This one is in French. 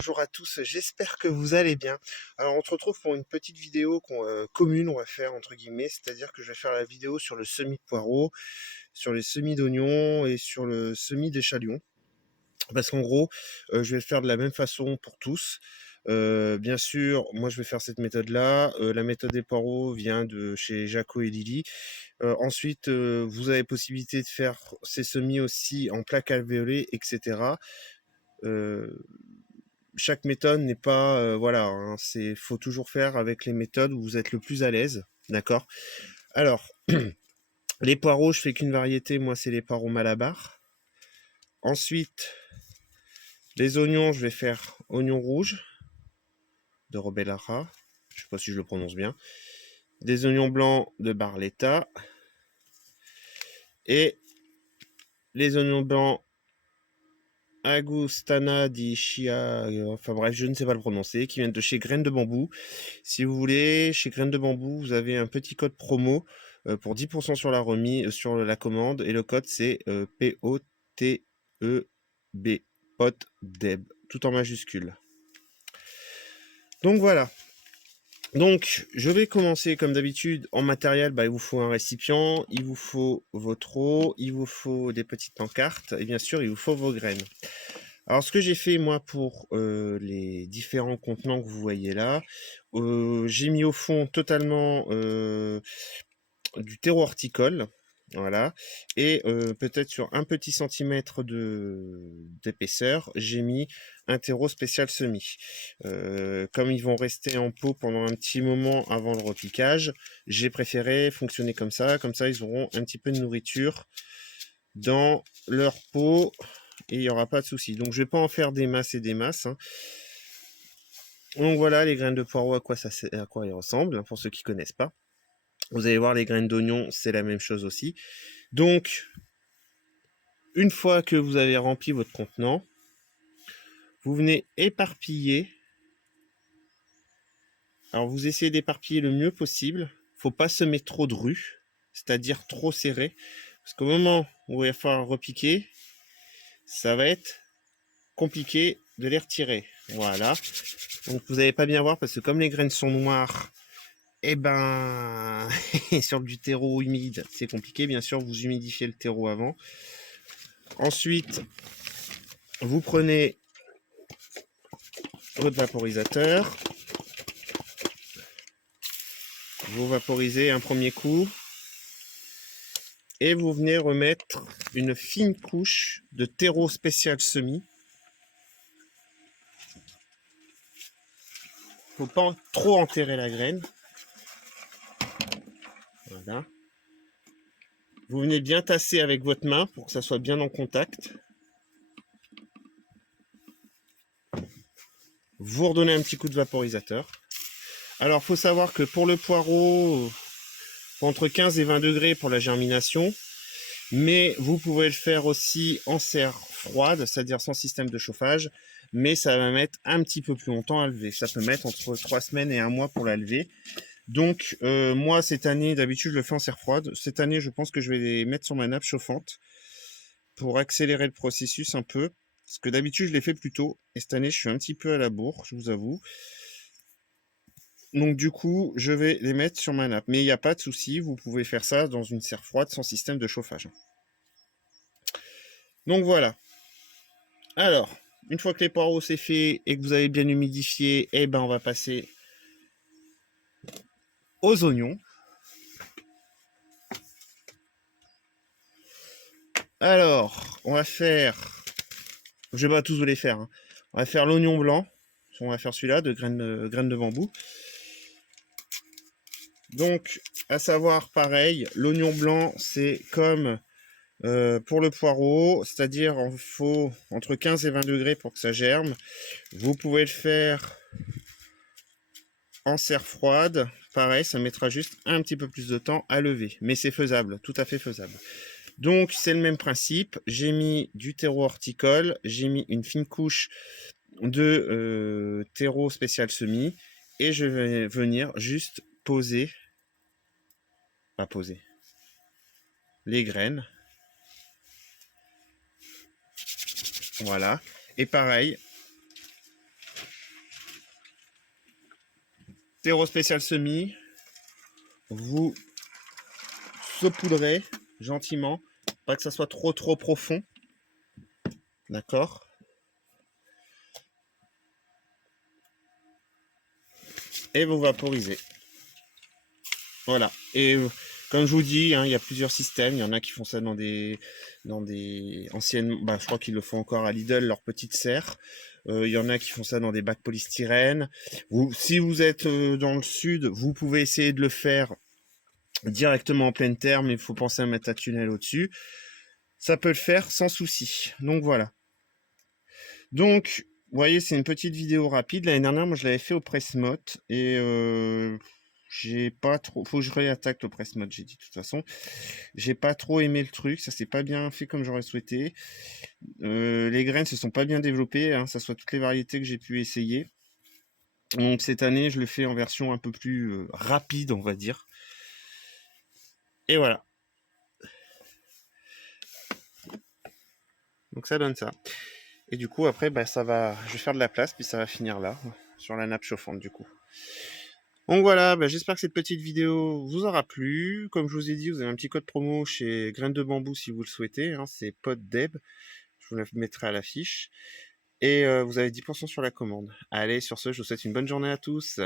bonjour à tous, j'espère que vous allez bien. Alors on se retrouve pour une petite vidéo commune, on va faire entre guillemets, c'est-à-dire que je vais faire la vidéo sur le semis de poireaux, sur les semis d'oignons et sur le semis d'échalions. Parce qu'en gros, je vais le faire de la même façon pour tous. Bien sûr, moi je vais faire cette méthode-là. La méthode des poireaux vient de chez Jaco et Lily. Ensuite, vous avez possibilité de faire ces semis aussi en plaque alvéolée, etc. Euh, Chaque méthode n'est pas voilà, hein, c'est faut toujours faire avec les méthodes où vous êtes le plus à l'aise, d'accord? Alors, les poireaux, je fais qu'une variété, moi c'est les poireaux Malabar. Ensuite, les oignons, je vais faire oignon rouge de Robellara, je sais pas si je le prononce bien. Des oignons blancs de Barletta et les oignons blancs Agustana di Chia, enfin bref, je ne sais pas le prononcer, qui viennent de chez Graines de Bambou. Si vous voulez, chez Graines de Bambou, vous avez un petit code promo pour 10% sur la remise, sur la commande, et le code c'est POTEB, POTDEB, tout en majuscule. Donc voilà. Donc, je vais commencer comme d'habitude en matériel. Il vous faut un récipient, il vous faut votre eau, il vous faut des petites pancartes et bien sûr, il vous faut vos graines. Alors, ce que j'ai fait moi pour les différents contenants que vous voyez là, j'ai mis au fond totalement du terreau horticole. Voilà. Et peut-être sur un petit centimètre d'épaisseur, j'ai mis un terreau spécial semis. Comme ils vont rester en pot pendant un petit moment avant le repiquage, j'ai préféré fonctionner comme ça. Comme ça, ils auront un petit peu de nourriture dans leur pot et il n'y aura pas de souci. Donc, je vais pas en faire des masses et des masses, hein. Donc voilà, les graines de poireau, à quoi ils ressemblent, hein, pour ceux qui connaissent pas. Vous allez voir, les graines d'oignon, c'est la même chose aussi. Donc, une fois que vous avez rempli votre contenant, vous venez éparpiller. Alors, vous essayez d'éparpiller le mieux possible. Faut pas semer trop de rues, c'est-à-dire trop serré. Parce qu'au moment où il va falloir repiquer, ça va être compliqué de les retirer. Voilà. Donc, vous n'allez pas bien voir parce que comme les graines sont noires, eh ben, sur du terreau humide, c'est compliqué. Bien sûr, vous humidifiez le terreau avant. Ensuite, vous prenez votre vaporisateur. Vous vaporisez un premier coup. Et vous venez remettre une fine couche de terreau spécial semis. Faut pas trop enterrer la graine. Voilà. Vous venez bien tasser avec votre main pour que ça soit bien en contact. Vous redonnez un petit coup de vaporisateur. Alors, faut savoir que pour le poireau, entre 15 et 20 degrés pour la germination, mais vous pouvez le faire aussi en serre froide, c'est-à-dire sans système de chauffage, mais ça va mettre un petit peu plus longtemps à lever. Ça peut mettre entre 3 semaines et 1 mois pour la lever. Donc, moi, cette année, d'habitude, je le fais en serre froide. Cette année, je pense que je vais les mettre sur ma nappe chauffante pour accélérer le processus un peu. Parce que d'habitude, je les fais plus tôt. Et cette année, je suis un petit peu à la bourre, je vous avoue. Donc, du coup, je vais les mettre sur ma nappe. Mais il n'y a pas de souci, vous pouvez faire ça dans une serre froide sans système de chauffage. Donc, voilà. Alors, une fois que les poireaux c'est fait et que vous avez bien humidifié, eh ben, on va passer aux oignons. Alors, on va faire... Je vais pas tous vous les faire, hein. On va faire l'oignon blanc. On va faire celui-là de graines de bambou. Donc, à savoir, pareil, l'oignon blanc, c'est comme pour le poireau, c'est-à-dire il faut entre 15 et 20 degrés pour que ça germe. Vous pouvez le faire en serre froide. Pareil, ça mettra juste un petit peu plus de temps à lever. Mais c'est faisable, tout à fait faisable. Donc, c'est le même principe. J'ai mis du terreau horticole. J'ai mis une fine couche de terreau spécial semis. Et je vais venir juste poser, pas poser, les graines. Voilà. Et pareil, terreau spécial semis. Vous saupoudrez gentiment, pas que ça soit trop profond. D'accord? Et vous vaporisez. Voilà. Et comme je vous dis, hein, il y a plusieurs systèmes. Il y en a qui font ça dans des anciennes. Bah, je crois qu'ils le font encore à Lidl, leur petite serre. Il y en a qui font ça dans des bacs polystyrène. Si vous êtes dans le sud, vous pouvez essayer de le faire directement en pleine terre, mais il faut penser à mettre un tunnel au-dessus. Ça peut le faire sans souci. Donc voilà. Donc, vous voyez, c'est une petite vidéo rapide. L'année dernière, moi, je l'avais fait au Pressmote et j'ai pas trop. Faut que je réattaque le Pressmote, j'ai dit de toute façon. J'ai pas trop aimé le truc, ça s'est pas bien fait comme j'aurais souhaité. Les graines se sont pas bien développées, hein, ça soit toutes les variétés que j'ai pu essayer. Donc cette année, je le fais en version un peu plus rapide, on va dire. Et voilà. Donc ça donne ça. Et du coup, après, bah, ça va. Je vais faire de la place, puis ça va finir là, sur la nappe chauffante, du coup. Donc voilà, bah, j'espère que cette petite vidéo vous aura plu. Comme je vous ai dit, vous avez un petit code promo chez Graines de Bambou si vous le souhaitez. Hein, c'est PodDeb. Je vous le mettrai à l'affiche. Et vous avez 10% sur la commande. Allez, sur ce, je vous souhaite une bonne journée à tous.